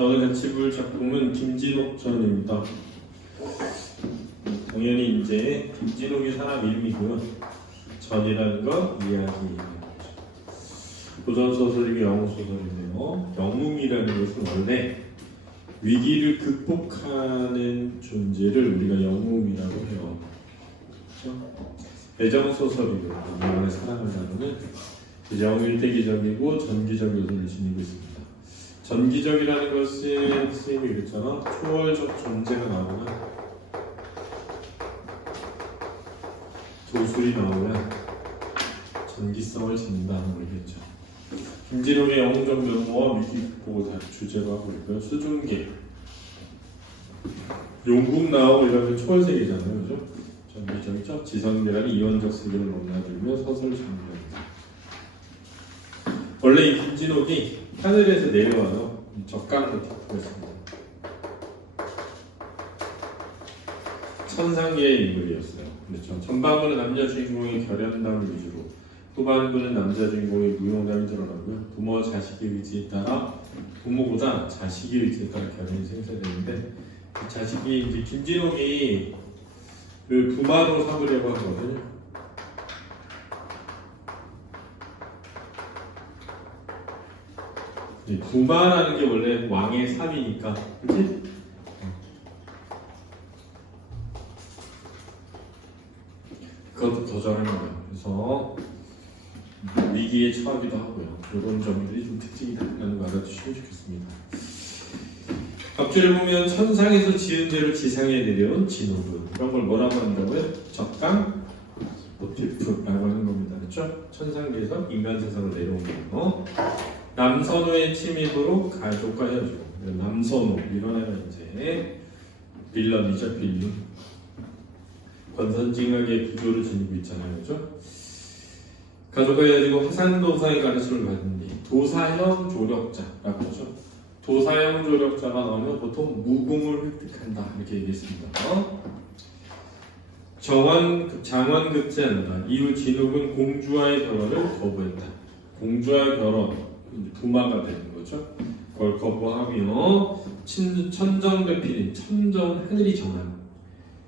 자, 오늘 같이 볼 작품은 김진옥 전입니다. 당연히 이제 김진옥이 사람 이름이고요. 전이라는 건 이야기. 고전 소설이고 영웅 소설인데요. 영웅이라는 것은 원래 위기를 극복하는 존재를 우리가 영웅이라고 해요. 그렇죠? 애정 소설이거든요. 원래 사랑을 다루는 영일대기적이고 전기적 요소를 지니고 있습니다. 전기적이라는 것은 선생님이 그랬잖아. 초월적 존재가 나오면 도술이 나오면 전기성을 지닌다는 걸 얘기했죠. 김진옥의 영웅적 면모와 위기 극복을 다 주제로 하고 있고요. 수중계 용국 나오고 이러면 초월세계잖아요. 그죠? 전기적이죠? 지성계라는 이원적 세계를 넘나들며 서술 장면입니다. 원래 이 김진옥이 하늘에서 내려와서 적강을 타고 있습니다. 천상계의 인물이었어요. 그렇죠. 전반부는 남자 주인공의 결연담 위주로, 후반부는 남자 주인공의 무용담이 드러나고요. 부모와 자식의 의지에 따라, 부모보다 자식의 의지에 따라 결연이 생성되는데, 그 자식이 이제 김진옥이 그 부마로 삼으려고 하거든요. 부마라는 게 원래 왕의 삽이니까, 그치? 그것도 더 잘하는 거예요. 그래서 위기에 처하기도 하고요. 이런 점들이 좀 특징이 있다는 걸 알아주시면 좋겠습니다. 앞줄을 보면 천상에서 지은 죄로 지상에 내려온 진옥은 이런 걸 뭐라고 한다고요? 적강 모티프라고 하는 겁니다. 그렇죠? 천상계에서 인간 세상을 내려온 거예요. 남선호의 침입으로 가족과 헤어지고, 남선호 이런 애가 이제 빌런이죠. 빌런. 권선징악의 구조를 지니고 있잖아요. 그렇죠? 가족과 헤어지고 화산도사의 가르침을 받은 뒤 도사형 조력자라고 하죠. 도사형 조력자가 나오면 보통 무공을 획득한다 이렇게 얘기했습니다. 장원급제한다. 이후 진옥은 공주와의 결혼을 거부했다. 공주와의 결혼 부마가 되는 거죠. 그걸 거부하며 천정배필인 천정 하늘이 정한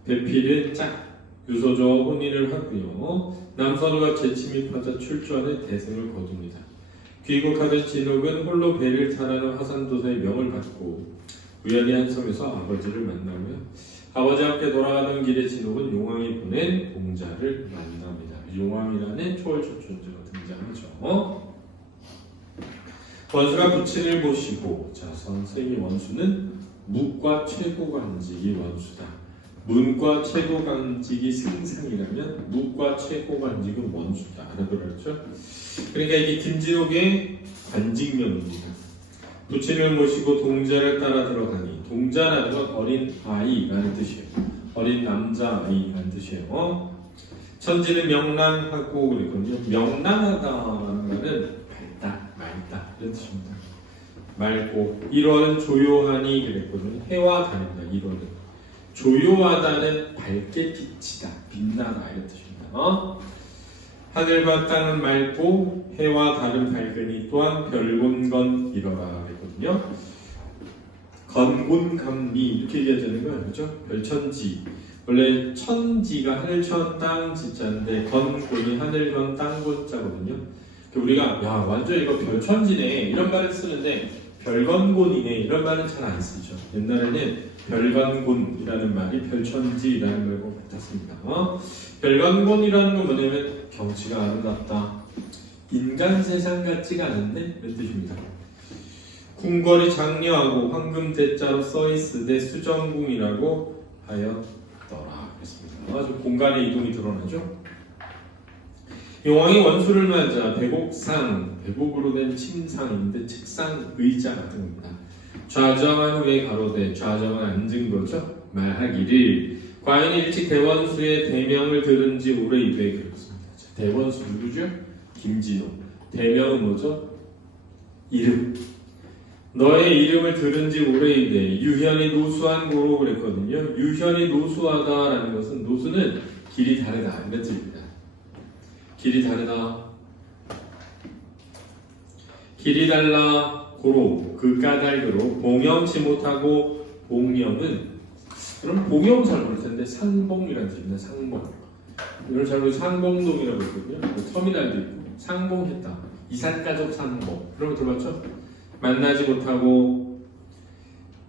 배필은 짝 유서조 혼인을 하고요. 남선호가 재침입하자 출조하는 대승을 거둡니다. 귀국하던 진옥은 홀로 배를 타라는 화산도사의 명을 받고 우연히 한 섬에서 아버지를 만나고요. 아버지와 함께 돌아가던 길에 진옥은 용왕이 보낸 공자를 만납니다. 용왕이라는 초월적 존재가 등장하죠. 원수가 부친을 모시고, 자, 선생님 원수는 묵과 최고관직이 원수다. 문과 최고관직이 승상이라면 묵과 최고관직은 원수다. 라고 그랬죠. 그러니까 이게 김진옥의 관직명입니다. 부친을 모시고 동자를 따라 들어가니, 동자라는 건 어린 아이라는 뜻이에요. 어린 남자아이라는 뜻이에요. 천지는 명랑하고 그랬거든요. 명랑하다라는 말은 밝다, 맑다 이런 뜻입니다. 맑고 1월은 조요하니 그랬거든요. 해와 다른다. 1월은 조요하다는 밝게 비치다, 빛나다 이런 뜻입니다. 하늘과 땅은 맑고 해와 달은 밝으니 또한 별곤건 이러라 그랬거든요. 건곤감리 이렇게 얘기하자는 거예요. 그렇죠? 별천지. 원래 천지가 하늘천 땅지자인데 건곤이 하늘건 땅곤자거든요. 우리가 야 완전 이거 별천지네 이런 말을 쓰는데 별건곤이네 이런 말은 잘 안 쓰죠. 옛날에는 별건곤이라는 말이 별천지라는 말과 같았습니다. 별건곤이라는 건 뭐냐면 경치가 아름답다. 인간 세상 같지가 않은데 이런 뜻입니다. 궁궐이 장려하고 황금 대자로 써있으되 수정궁이라고 하였더라. 그랬습니다. 아주 공간의 이동이 드러나죠. 용왕이 원수를 맞아 배곡상, 배곡으로 된 침상인데 책상, 의자 같은 겁니다. 좌정한 후에 가로되 좌정한 앉은 거죠. 말하기를 과연 일찍 대원수의 대명을 들은 지 오래이되 그렇습니다. 대원수 누구죠? 김진옥. 대명은 뭐죠? 이름. 너의 이름을 들은 지 오래이되 유현이 노수한 고로 그랬거든요. 유현이 노수하다라는 것은 노수는 길이 다르다 이런 뜻입니다. 길이 다르다. 길이 달라 고로 그 까닭으로 봉영치 못하고 봉영은 그럼 봉영 잘 모를 텐데 상봉이라는 뜻입니다. 상봉. 이걸 잘 모르고 상봉동이라고 있거든요. 뭐 터미널도 있고 상봉했다. 이산가족 상봉. 그런 거 들어봤죠? 만나지 못하고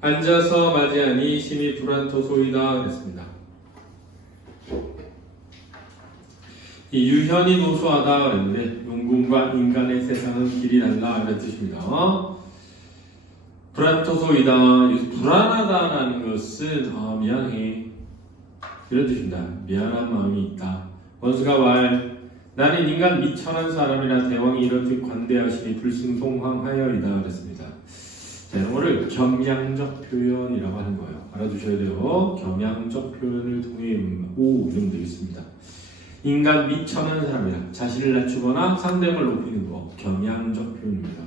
앉아서 맞이하니 심히 불안토소이다 그랬습니다. 이 유현이 노소하다 그랬는데 용궁과 인간의 세상은 길이 달라 이런 뜻입니다. 불안토소이다. 불안하다라는 것은 미안해 이런 뜻입니다. 미안한 마음이 있다. 원수가 왈 나는 인간 미천한 사람이라 대왕이 이렇듯 관대하시니 불승송황하여이다 그랬습니다. 자, 이거를 겸양적 표현이라고 하는 거예요. 알아두셔야 돼요. 겸양적 표현을 통해 오 이러면 되겠습니다. 인간 미천한 사람이라 자신을 낮추거나 상대방을 높이는 거 겸양적 표현입니다.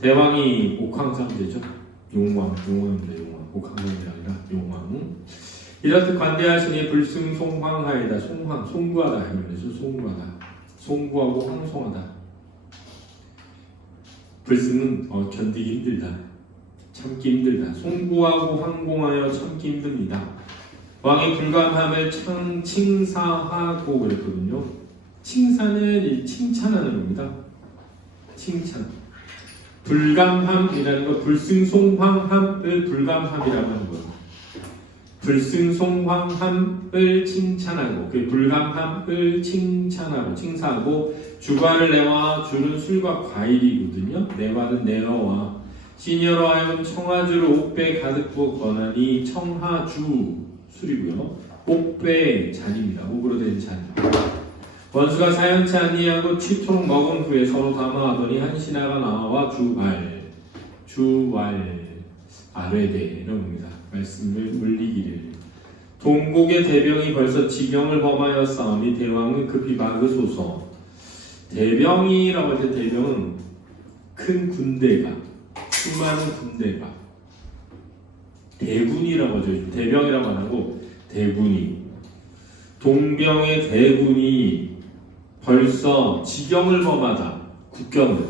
대왕이 옥황상제죠. 용왕입니다. 용왕. 옥황상이 아니라 용왕. 이렇듯 관대하시니 불승송황하이다. 송황, 송구하다. 그래서 송구하다. 송구하고 황송하다. 불승은 견디기 힘들다. 참기 힘들다. 송구하고 황공하여 참기 힘듭니다. 왕의 불감함을 칭사하고 그랬거든요. 칭사는 칭찬하는 겁니다. 칭찬. 불감함이라는 건 불승송황함을 불감함이라고 하는 거예요. 불승송황함을 칭찬하고 그 불감함을 칭찬하고 칭사하고 주과를 내와 주는 술과 과일이거든요. 내와는 내어와 시녀로 하여금 청아주를 옥배에 가득 부어 권하니 청하주 술이고요. 옥배 잔입니다. 옥으로 된 잔. 원수가 사연치 아니하고 취토록 먹은 후에 서로 담아하더니 한 신하가 나와 주왈 아뢰되 이런 겁니다. 말씀을 물리기를. 동국의 대병이 벌써 지경을 범하였사오니 대왕은 급히 막으소서. 대병이라고 할 때 대병은 큰 군대가 수많은 군대가 대군이라고 하죠. 대병이라고 안 하고 대군이 동병의 대군이 벌써 지경을 범하다 국경을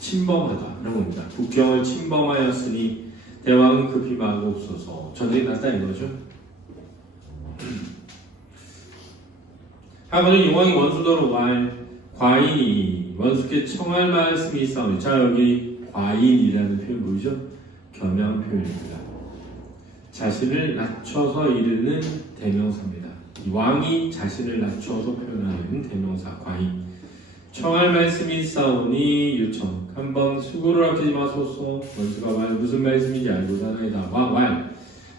침범하다 이런 겁니다. 국경을 침범하였으니 대왕은 급히 막옵소서. 전쟁이 났다 이거죠. 하거는 용왕이 원수도로 과인이 원수께 청할 말씀이 있사오니 자 여기 과인이라는 표현 보이죠? 겸양 표현입니다. 자신을 낮춰서 이르는 대명사입니다. 이 왕이 자신을 낮춰서 표현하는 대명사 과인. 청할 말씀이 있사오니 요청 한번 수고를 아끼지 마소서. 원수가 말 무슨 말씀인지 알고자 하나이다. 왕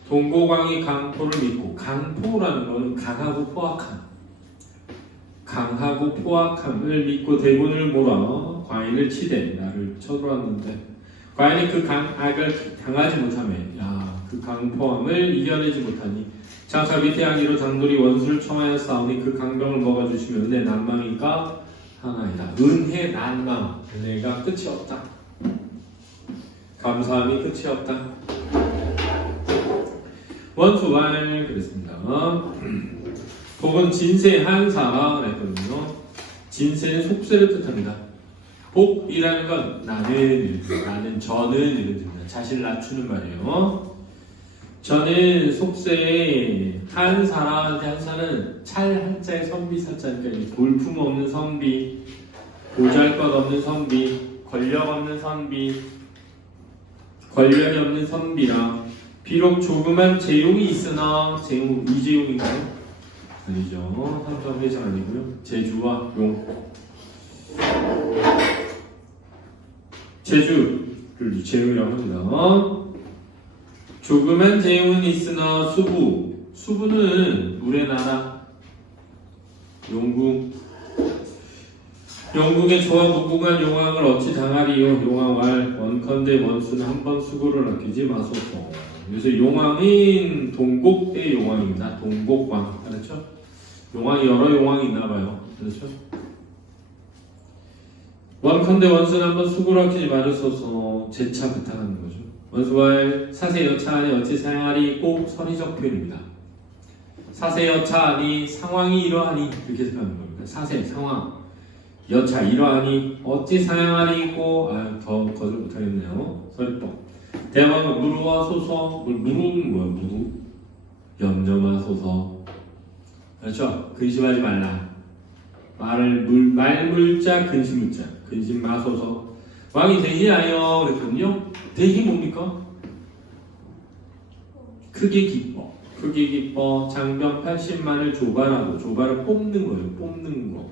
동고광이 강포를 믿고 강포라는 것은 강하고 포악함을 믿고 대군을 몰아 과인을 치되 나를 쳐들어왔는데 과인이 그 악을 당하지 못하며 그 강포함을 이겨내지 못하니 장차 위태하기로 장돌이 원수를 청하여 싸우니 그 강병을 먹어주시면 은혜 난망이니까 하나이다. 은혜 난망 은혜가 끝이 없다. 감사함이 끝이 없다. 원수왈 그랬습니다. 복은 진세 한사라 그랬거든요. 진세는 속세를 뜻합니다. 복이라는 건 나는 저는 이런 뜻입니다. 자신을 낮추는 말이에요. 저는 속세에 한사라. 한사는 찰 한자의 선비 사자니까 볼품 없는 선비, 보잘것 없는 선비, 권력 없는 선비, 권력이 없는 선비라. 비록 조그만 재용이 있으나 재용 이재용인가요? 아니죠. 삼성회장 아니고요. 제주와 용. 제주를 재용이라고 합니다. 조그만 재용은 있으나 수부는 물의 나라. 영국의 조와 무궁한 용왕을 어찌 당하리요. 용왕왈 원컨대 원수는 한번 수고를 아끼지 마소서. 그래서 용왕인 동국의 용왕입니다. 동국왕 알았죠? 용왕이 여러 용왕이 있나봐요. 그렇죠? 원컨대 원수는 한번 수고를 아끼지 말으소서. 재차 부탁하는 거죠. 원수와의 사세여차하니 어찌 사양하리. 꼭 선의적 표현입니다. 사세여차하니 상황이 이러하니 이렇게 생각하는 겁니다. 사세 상황 여차 이러하니 어찌 사양하리고 더 거절 못하겠네요. 설법 대왕은 무루하소서. 무루는 뭐야? 무루 염려마소서. 그렇죠? 근심하지 말라. 말물자 근심물자 근심마소서. 왕이 대기하여 그랬거든요. 대기 뭡니까? 크게 기뻐. 크게 기뻐. 장병 80만을 조발하고. 조발을 뽑는 거예요. 뽑는 거.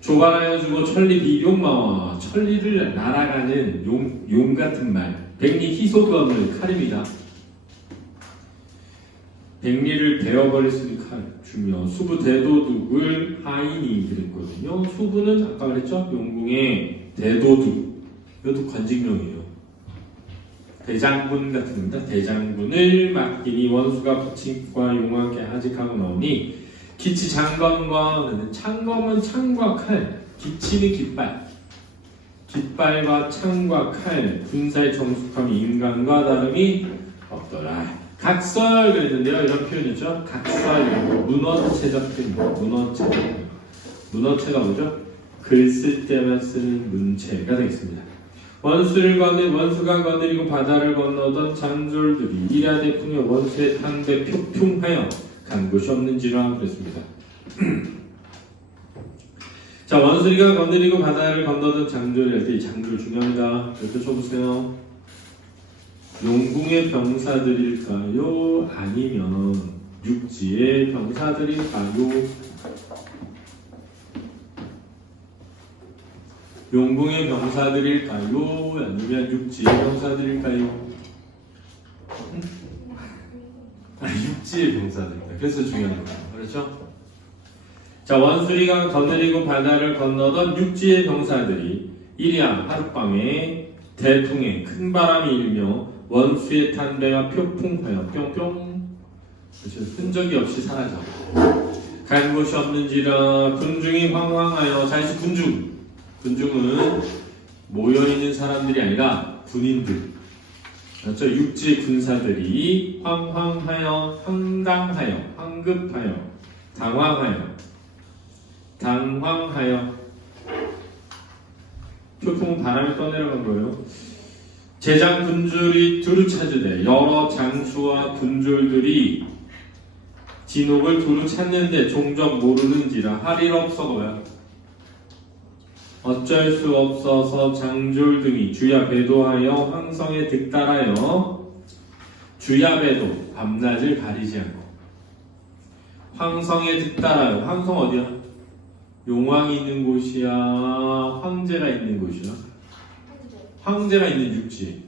조발하여 주고 천리 비룡마와. 천리를 날아가는 용 같은 말. 백리 희소검을 칼입니다. 백리를 베어버릴 수 있는 칼 주며 수부 대도둑을 하인이 그랬거든요. 수부는 아까 그랬죠? 용궁의 대도둑. 이것도 관직명이에요. 대장군 같은 겁니다. 대장군을 맡기니 원수가 부친과 용왕께 하직하고 나오니 기치 장검과 창검은 창과 칼, 기치는 깃발. 깃발과 창과 칼, 군사의 정숙함이 인간과 다름이 없더라. 각설 그랬는데요. 이런 표현이죠. 각설, 문어체적 표현입니다. 문어체. 문어체가 뭐죠? 글 쓸 때만 쓰는 문체가 되겠습니다. 원수가 거느리고 바다를 건너던 장졸들이 이라대풍의 원수의 탄배 표풍하여 간 곳이 없는지라 그랬습니다. 자, 원수가 거느리고 바다를 건너던 장졸이 할 때 이 장졸 중요합니다. 이렇게 쳐보세요. 용궁의 병사들일까요? 아니면 육지의 병사들일까요? 용궁의 병사들일까요? 아니면 육지의 병사들일까요? 육지의 병사들입니다. 그래서 중요한 거예요. 그렇죠? 자, 원수리가 거느리고 바다를 건너던 육지의 병사들이 이리야 하룻밤에 대풍에 큰 바람이 일며 원수의 탄배가 표풍하여 뿅뿅. 그렇죠? 흔적이 없이 사라져. 간 곳이 없는지라 군중이 황황하여. 자, 이제 군중은 모여있는 사람들이 아니라 군인들. 그렇죠? 육지 군사들이 황황하여, 황당하여, 황급하여, 당황하여. 표풍은 바람에 떠내려간 거예요. 제장 군졸이 두루 찾으되 여러 장수와 군졸들이 진옥을 두루 찾는데 종종 모르는지라 하릴 없어거야. 어쩔 수 없어서 장졸 등이 주야 배도하여 황성에 득달하여. 주야 배도 밤낮을 가리지 않고 황성에 득달하여. 황성 어디야? 용왕이 있는 곳이야? 황제가 있는 곳이야? 황제가 있는 육지.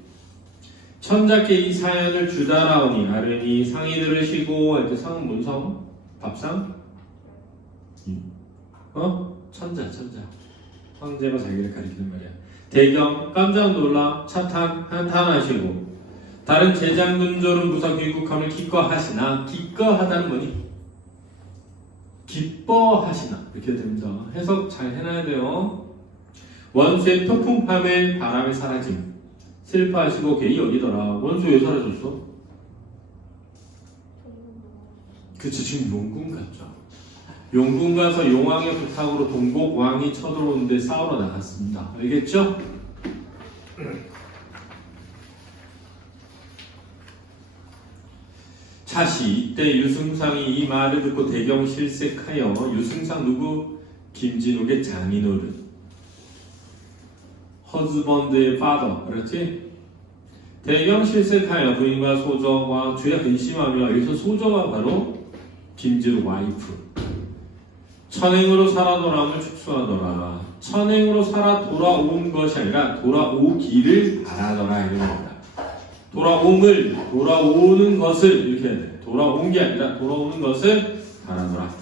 천자께 이 사연을 주다라오니 아르니 상이 들으시고. 이렇게 상은 뭔 상? 밥상? 천자. 황제가 자기를 가리키는 말이야. 대경 깜짝 놀라 한탄하시고 다른 제장군졸은 무사 귀국함을 기꺼하시나. 기꺼하다는 뭐니? 기뻐하시나. 이렇게 됩니다. 해석 잘 해놔야 돼요. 원수의 표풍함에 바람이 사라짐. 슬퍼하시고 개이 어디더라. 원수 왜 사라졌어? 그치, 지금 용궁 갔죠. 용궁 가서 용왕의 부탁으로 동국 왕이 쳐들어오는데 싸우러 나갔습니다. 알겠죠? 차시 이때 유승상이 이 말을 듣고 대경 실색하여. 유승상 누구? 김진욱의 장인어른. 허즈번드의 파더. 그렇지? 대경 실색하여 부인과 소저와 주야 근심하며. 여기서 소저가 바로 김진욱 와이프. 천행으로 살아 돌아옴을 축소하더라. 천행으로 살아 돌아온 것이 아니라 돌아오기를 바라더라. 이런 겁니다. 돌아오는 것을 이렇게 해야 돼. 돌아온 게 아니라 돌아오는 것을 바라더라.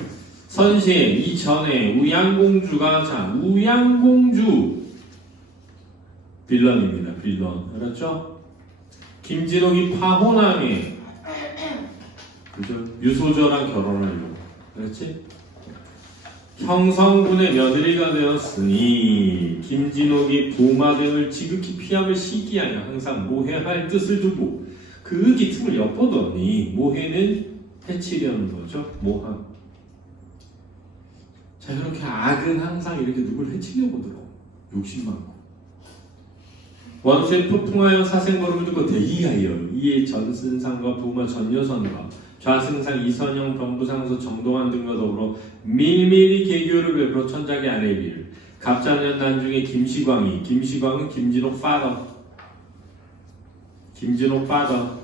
선시에 이전에 우양공주가. 자, 우양공주 빌런입니다. 빌런. 알았죠? 김진옥이 파혼함에 그죠? 유소저랑 결혼하려고. 그렇지? 형성군의 며느리가 되었으니 김진옥이 도마등을 지극히 피함을 시기하여 항상 모해할 뜻을 두고 그 기틈을 엿보더니. 모해는 해치려는 거죠. 모함. 자, 이렇게 악은 항상 이렇게 누굴 해치려고 들어. 욕심 많고. 원수의 폭풍하여 사생걸음을 듣고 대의하여 이에 전승상과 부마 전여선과 좌승상 이선영 병부상서 정동환 등과 더불어 밀밀히 개교를 베풀어 천자계 아래 이르기를 갑자년 난중에 김시광은 김진옥 파더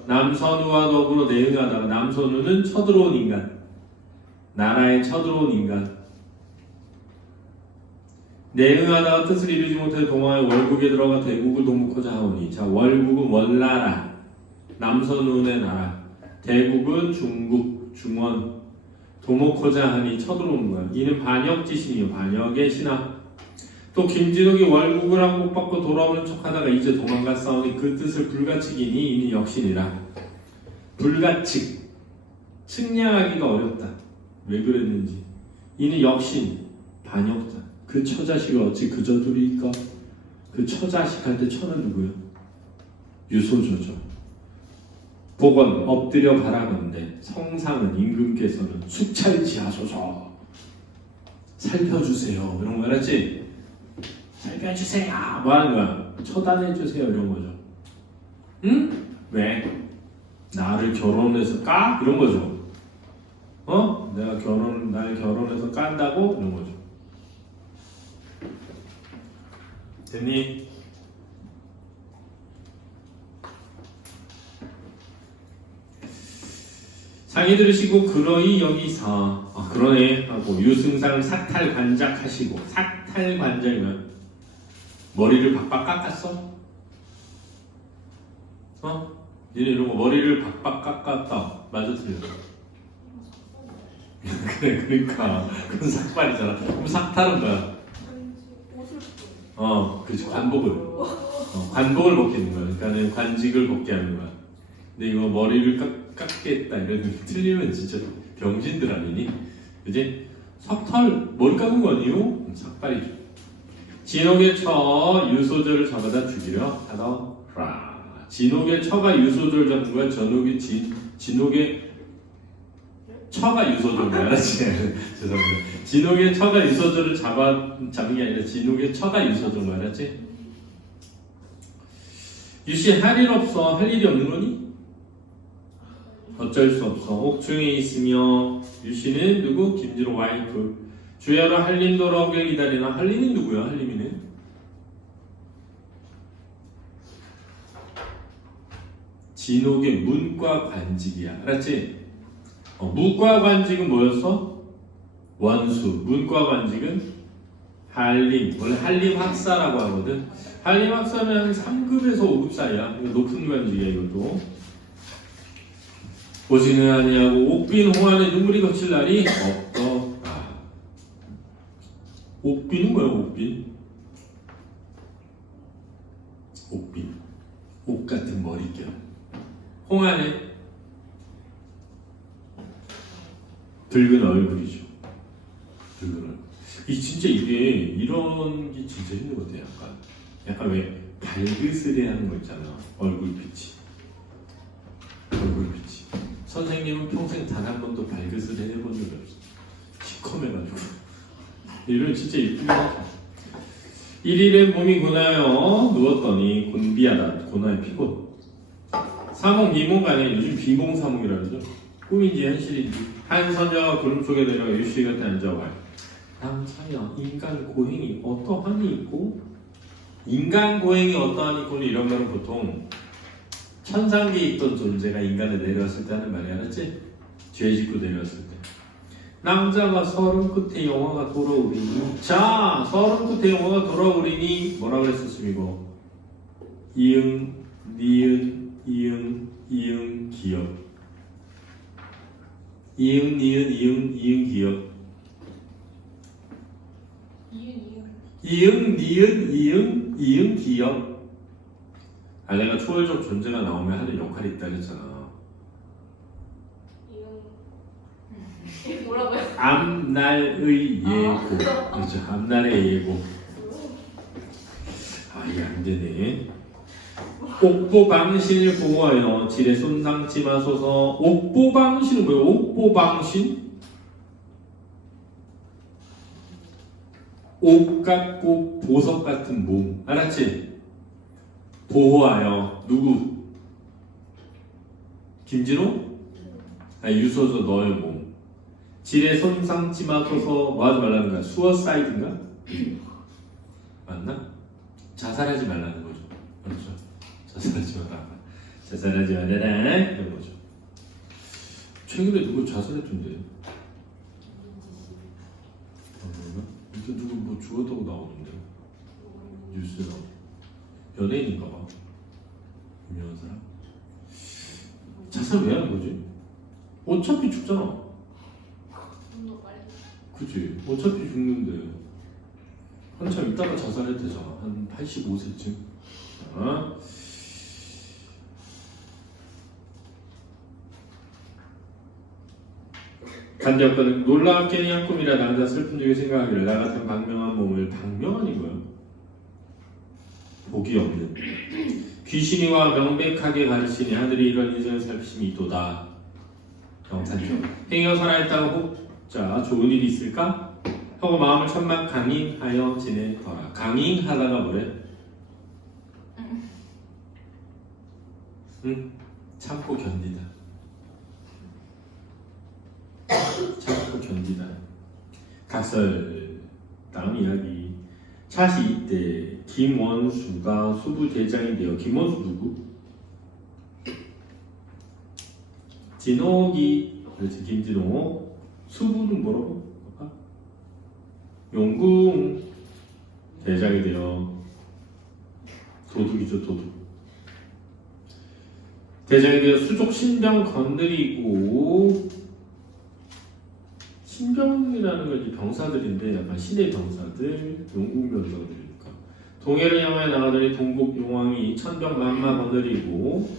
남선우와 더불어 내응하다가 남선우는 쳐들어온 인간 나라에 쳐들어온 인간 내응하다가 뜻을 이루지 못해 동화의 월국에 들어가 대국을 도모코자 하오니 자 월국은 월나라 남선운의 나라 대국은 중국 중원 도모코자 하니 쳐들어오는 거야. 이는 반역지신이요 반역의 신하 또 김진욱이 월국을 항복받고 돌아오는 척하다가 이제 도망갔사오니 그 뜻을 불가측이니 이는 역신이라 불가측 측량하기가 어렵다. 왜 그랬는지 이는 역신 반역자 그 처자식을 어찌 그저 둘이니까 그 처자식한테 처는 누구요? 유소조죠. 복원 엎드려 바라건대 성상은 임금께서는 숙찰지하소서 살펴주세요 이런 거 알았지? 살펴주세요 뭐 하는 거야? 처단해주세요 이런 거죠. 응? 왜? 나를 결혼해서 까? 이런 거죠. 날 결혼해서 깐다고? 이런 거죠. 됐니? 상이 들으시고 그러이 여기서 그러네 하고 유승상을 삭탈관작하시고 삭탈관작이면 머리를 박박 깎았어? 니네 이런 거 머리를 박박 깎았다 맞아 틀려? 그래 그러니까 그건 삭발이잖아. 그럼 삭탈은 뭐야? 그렇지 관복을 벗기는 거야. 그러니까는 관직을 벗게 하는 거야. 근데 이거 머리를 깎겠다 이런 틀리면 진짜 병신들 아니니? 그지? 삭탈 머리 깎은 거 아니에요? 삭발이죠. 진옥의 처 유소절을 잡아다 죽이려 하더라. 진옥의 처가 유소절 잡은 거야. 진옥의 처가 유소절 거야. 죄송합니다. 진옥의 처가 유소절을 잡은 게 아니라 진옥의 처가 유소절 거야. 알았지? 유씨 할 일 없어. 할 일이 없는 거니? 어쩔 수 없어. 옥중에 있으며 유씨는 누구? 김진옥 와이프. 주야로 한림 돌아오길 기다리나. 한림은 누구야? 한림이는? 진옥의 문과 관직이야. 알았지? 무과 관직은 뭐였어? 원수. 문과 관직은 한림. 원래 한림 학사라고 하거든. 한림 학사는 3급에서 5급 사이야. 이거 높은 관직이야 이것도. 보지는 아니하고 옥빈 홍안에 눈물이 거칠 날이 없더라. 옥빈은 뭐야 옥빈? 옥빈. 옥 같은 머릿결. 홍안에 붉은 얼굴이죠. 붉은 얼굴. 진짜 이런 게 진짜 힘든 것 같아요. 약간 왜 발그스레 하는 거 있잖아. 얼굴빛이. 선생님은 평생 단 한 번도 발그스레 해본 적이 없어. 시커매가지고. 이런 진짜 예쁘긴 하죠. 1일에 몸이 고나여 누웠더니 곤비하다. 고나의 피곤. 사몽 미몽간에 요즘 비몽사몽이라 그러죠. 꿈인지 현실인지 한 선녀가 구름 속에 내려가 유씨 곁에 앉아와요. 남차여 인간 고행이 어떠하니 있고 인간 고행이 어떠하니 있고 이런 말은 보통 천상계에 있던 존재가 인간에 내려왔을 때 하는 말이 알았지? 죄 짓고 내려왔을 때 남자가 서른 끝에 영화가 돌아오리니 자 서른 끝에 영화가 돌아오리니 뭐라고 했었습니까? 이응 니은 이응 기역 이응 니은 이응 기역 이응 니은 이응 기역 내가 초월적 존재가 나오면 하는 역할이 있다 그랬잖아. 뭐라고요? 앞날의 예고. 그렇죠. 앞날의 예고. 이게 안 되네. 옥보방신을 보호하여 질에 손상치 마소서. 옥보방신은 뭐예요? 옥보방신? 옷 같고 보석 같은 몸. 알았지? 보호하여. 누구? 김진호? 아니, 유서서 너의 몸. 질에 손상치 마소서 뭐 하지 말라는 거야? 수어사이드인가? 맞나? 자살하지 말라는 거죠. 그렇죠? 자살하지 마라. 자살하지 말아라. 이런 거죠. 최근에 누구 자살했던데요? 이렇게 누구 뭐 죽었다고 나오던데요? 뉴스에 나오고. 연예인인가 봐. 유명한 사람? 자살 왜 하는 거지? 어차피 죽잖아. 그치? 어차피 죽는데 한참 있다가 자살했대잖아. 한 85세쯤. 자. 간접과는 놀랍게는 약꿈이라 남자 슬픔 중에 생각하기를 나 같은 방명한 몸을 방명한인 거야. 복이 없는 귀신이와 명백하게 가르치니 하늘이 이런 인생을 살피심이 있도다. 경탄죠. 행여 살아있다가 혹자 좋은 일이 있을까? 하고 마음을 천막 강인하여 지내더라. 강인하다가 뭐래? 응? 참고 견디다. 참고 견디다. 각설. 다음 이야기. 차시 이때 김원수가 수부대장이 되어. 김원수 누구? 진옥이. 그렇지, 김진옥. 수부는 뭐라고? 용궁 대장이 되어. 도둑이죠, 도둑. 대장이 되어 수족 신병 건드리고. 신병이라는 건 병사들인데 약간 신의 병사들, 용궁 병사들이니까. 동해를 향해 나가더니 동국 용왕이 천병 만마 건드리고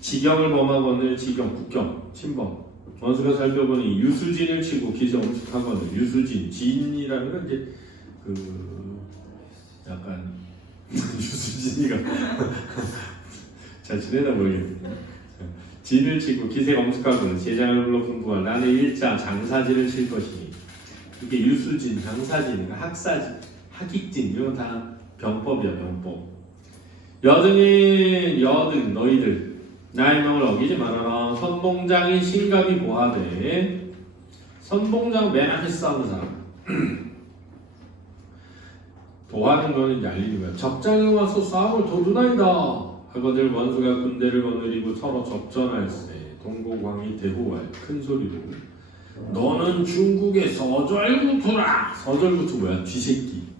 지경을 범하거늘. 지경, 국경, 침범. 원수가 살펴보니 유수진을 치고 기세 엄숙하거늘. 유수진, 진이라는 건 이제 그 약간 유수진이가 잘 지내나 모르겠네. 진을 치고 기세가 엄숙하거늘. 제장을 불러 분부할 나는 일자 장사진을 칠 것이니. 이게 유수진, 장사진, 학사진, 학익진 이런 거 다 병법이야, 병법. 여등인 여등 너희들 나의 명을 어기지 말아라. 선봉장인 신갑이 보하되. 선봉장 맨 앞에 싸우는 사람. 보하는 거는 이제 알리는 거야. 적장에 와서 싸움을 도두나이다 하거늘. 원수가 군대를 거느리고 서로 접전할세. 동국왕이 대호할 큰 소리로 너는 중국의 서절구투라. 서절구투 뭐야? 쥐새끼.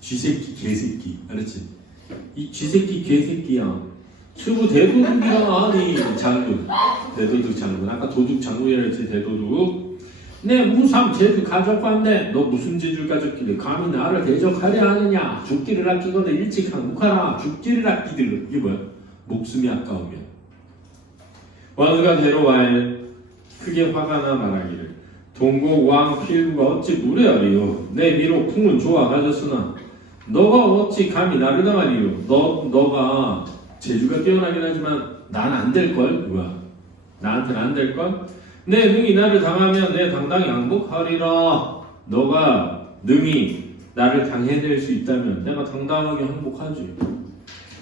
쥐새끼 개새끼. 알았지? 이 쥐새끼 개새끼야. 수부 대도둑이라 하니. 장군. 대도둑 장군. 아까 도둑 장군이라 했지. 대도둑. 내 무삼 제주 가족관데 너 무슨 재주를 가졌길래 감히 나를 대적하려 하느냐. 죽기를 아끼거든 일찍 항복하라. 죽기를 아끼들. 이게 뭐야? 목숨이 아까우면. 왕수가 데려와야 크게 화가 나 말하기를 동국 왕 필부가 어찌 무례하리요. 내 미로 풍은 좋아 가졌으나 너가 어찌 감히 나를 당하리요. 너가 재주가 뛰어나긴 하지만 난 안 될걸? 뭐야? 나한테는 안 될걸? 내 능히 나를 당하면 내 당당히 항복하리라. 너가 능히 나를 당해낼 수 있다면 내가 당당하게 항복하지.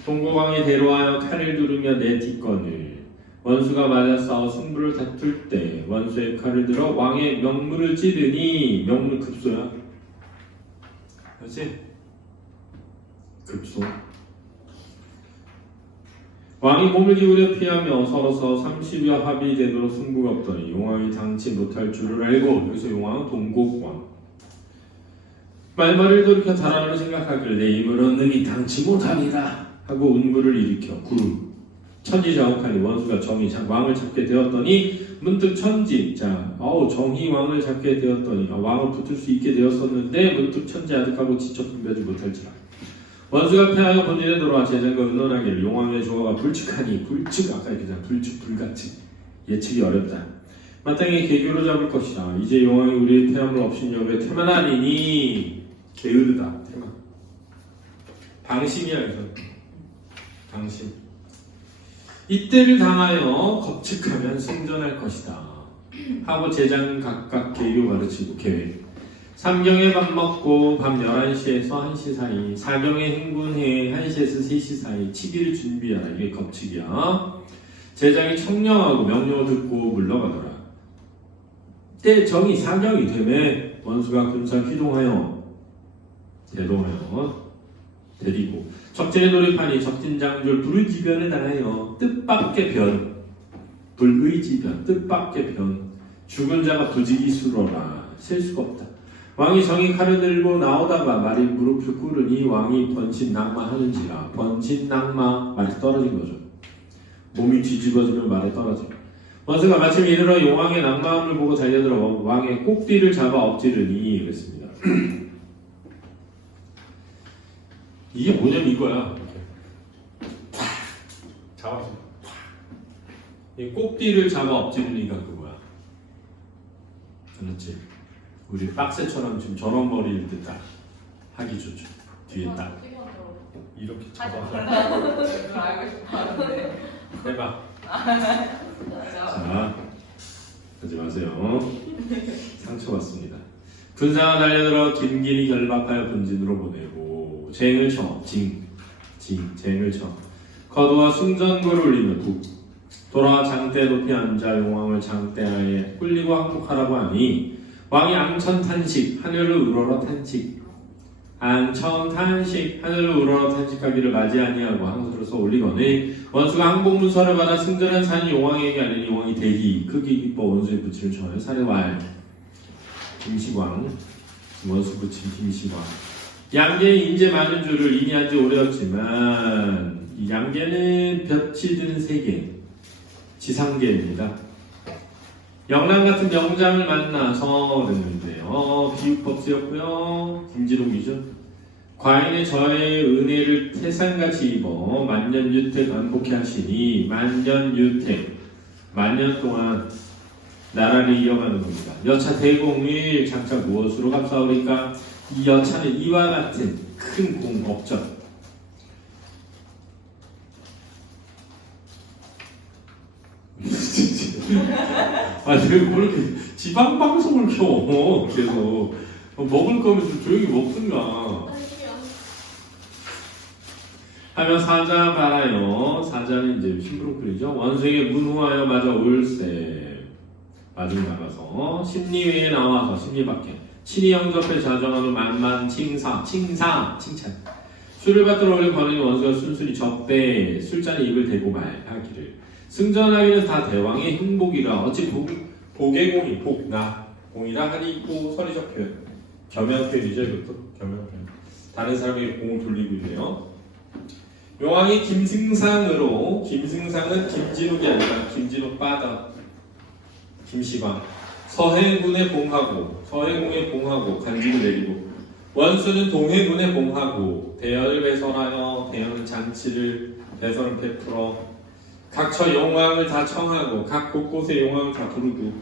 동국왕이 데려와여 칼을 두르며 내 뒷건을. 원수가 맞아 싸워 승부를 다툴 때 원수의 칼을 들어 왕의 명물을 찌르니. 명물 급소야. 그렇지? 급소. 왕이 몸을 기울여 피하며 서로서 30여 합이 되도록 승부가 없더니 용왕이 당치 못할 줄을 알고. 여기서 용왕은 동국왕. 말말을 돌이켜 달아나를 생각하길 내 힘으로 능히 당치 못하리라 하고 운구를 일으켜 구름. 천지자옥하니 원수가 정의 왕을 잡게 되었더니 문득 천지. 자, 정의 왕을 잡게 되었더니 왕을 붙을 수 있게 되었었는데 문득 천지 아득하고 지쳐 분별하지 못할지라. 원수가 패하여 본진에 들어와 제장과 의논하기를 용왕의 조화가 불측하니. 불측 아까 얘기했잖아. 불측 불가측. 예측이 어렵다. 마땅히 계교로 잡을 것이다. 이제 용왕이 우리의 태함을 업신여겨 태만하니니. 게으르다. 태만. 방심이야. 그래서 방심. 이때를 당하여 겁측하면 승전할 것이다 하고 제장 각각 계교 가르치고 계획. 삼경에 밥 먹고 밤 11시에서 1시 사이, 사경에 행군해 1시에서 3시 사이, 치기를 준비하라. 이게 겁칙이야. 제장이 청령하고 명령을 듣고 물러가더라. 때 정이 사경이 되매 원수가 군사 기동하여 대동하여 데리고 적진에 돌입하니 적진장졸 불의지변을 당하여 뜻밖의 변, 불의지변, 뜻밖의 변, 죽은 자가 부지기수로라. 셀 수가 없다. 왕이 정이 칼을 들고 나오다가 말이 무릎을 꿇으니 왕이 번신낙마하는지라. 번신낙마, 말이 떨어진 거죠. 몸이 뒤집어지면 말이 떨어져. 원수가 마침 이르러 용왕의 낙마함을 보고 달려들어 왕의 꼭뒤를 잡아 엎지르니 그랬습니다. 이게 뭐냐면 이거야. 잡았어. 이 꼭뒤를 잡아 엎지르니까 그거야. 알았지? 우리 빡세처럼 지금 저런 머리를 딱 하기 좋죠. 뒤에 딱 이렇게 잡아서 알고 싶었는데. 해봐. 자, 하지 마세요. 상처받습니다. 군사가 달려들어 김길이 결박하여 본진으로 보내고 쟁을 쳐, 쟁을 쳐. 거두어 승전구를 울리며 북 돌아와 장대 높이 앉아 용왕을 장대하에 꿀리고 항복하라고 하니 왕이 앙천 탄식 하늘을 우러러 탄식 앙천 탄식 하늘을 우러러 탄식하기를 맞이 아니하고 항소를 써 올리거늘 원수가 항복문서를 받아 승전한 산이 용왕에게 알리니 용왕이 대기 크기 기뻐 원수의 부침을 전해 사례왈 김시광 원수 부침 김시광 양계는 인재 많은 줄을 이미 한지 오래였지만 이 양계는 볕이 든 세계 지상계입니다. 영랑 같은 명장을 만나서 그랬는데요. 비유법수였고요. 김지록이죠. 과인의 저의 은혜를 태산같이 입어 만년유택 반복해 하시니 만년유택 만년 동안 나라를 이어가는 겁니다. 여차 대공일 장차 무엇으로 갚사오리까? 이 여차는 이와 같은 큰 공업전 아니 왜 이렇게 지방방송을 켜 계속 먹을 거면 좀 조용히 먹든가 하며 사자 바라요. 사자는 이제 심부름꾼이죠. 원수에게 문후하여 맞아 올세 마중 나가서 심리회에 나와서 심리밖에 친히 영접해 자정하며 만만 칭찬 술을 받들어 올린 거는 원수가 순순히 적대 술잔에 입을 대고 말하기를 승전하기는 다 대왕의 행복이라 어찌 복의공이 복나 공이라 하니 있고 서리적 표현 겸양 표현이죠. 이것도 겸양 표현 다른 사람에게 공을 돌리고 있네요. 용왕이 김승상으로 김승상은 김진욱이 아니라 김진욱 빠다 김시광 서해군에 봉하고 간직을 내리고 원수는 동해군에 봉하고 대열을 배설하여 대열은 장치를 배설을 베풀어 각처 용왕을 다 청하고 각 곳곳에 용왕을 다 부르고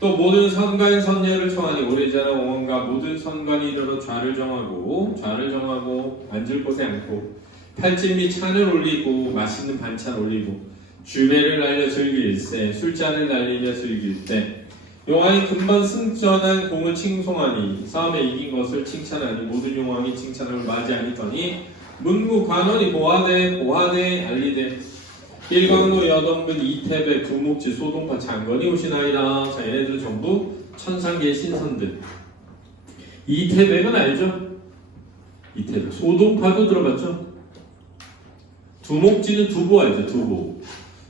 또 모든 선관 선녀를 청하니 오래자라 왕과 모든 선관이 이르러 좌를 정하고 앉을 곳에 앉고 팔진 및 찬을 올리고 맛있는 반찬 올리고 주배를 날려 즐길세 술잔을 날리며 즐길세 용왕이 금방 승전한 공을 칭송하니 싸움에 이긴 것을 칭찬하니 모든 용왕이 칭찬을 맞이하니더니 문구 관원이 보하되 알리되 일광로 여동분 이태배 두목지 소동파 장건이 오시나이다. 자 얘네들 전부 천상계의 신선들. 이태백은 알죠? 이태백 소동파도 들어봤죠? 두목지는 두보 알죠? 두보.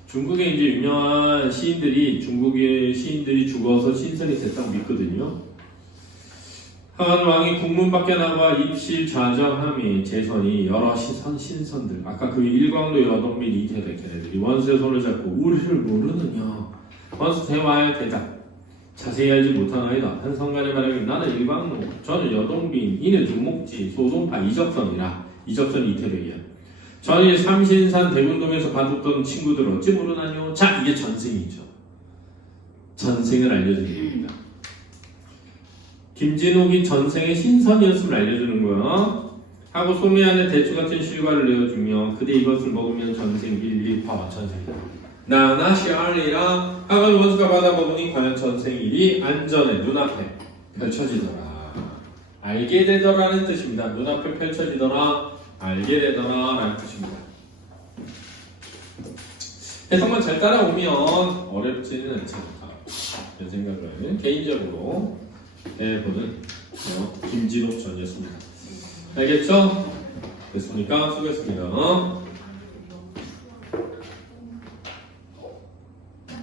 중국에 이제 유명한 시인들이 중국의 시인들이 죽어서 신선이 됐다고 믿거든요. 하한 왕이 국문 밖에 나와 입실 좌정함이 재선이 여러 신선들 아까 그 일광로 여동 및 이태백 걔네들이 원수의 손을 잡고 우리를 모르느냐 원수 대화의 대답 자세히 알지 못하나이다. 한 성간의 말하기 나는 일광로 저는 여동빈 이는 두목지 소동파 이적선이라 이적선이 이태백이야. 저는 삼신산 대군동에서 봐뒀던 친구들 어찌 모르나요? 자 이게 전생이죠. 전생을 알려주는 겁니다. 김진욱이 전생의 신선이었음을 알려주는 거야. 하고 소매 안에 대추 같은 실과를 내어주며 그대 이것을 먹으면 전생 일리 봐봐 전생이다. 나나시 알리라 하고 원수가 받아 먹으니 과연 전생 일이 안전에 눈앞에 펼쳐지더라. 알게 되더라는 뜻입니다. 눈앞에 펼쳐지더라, 알게 되더라 라는 뜻입니다. 해석만 잘 따라오면 어렵지는 않지 않을까 이런 생각을 개인적으로 해보는 김진옥 전이었습니다. 알겠죠? 됐습니까? 수고했습니다.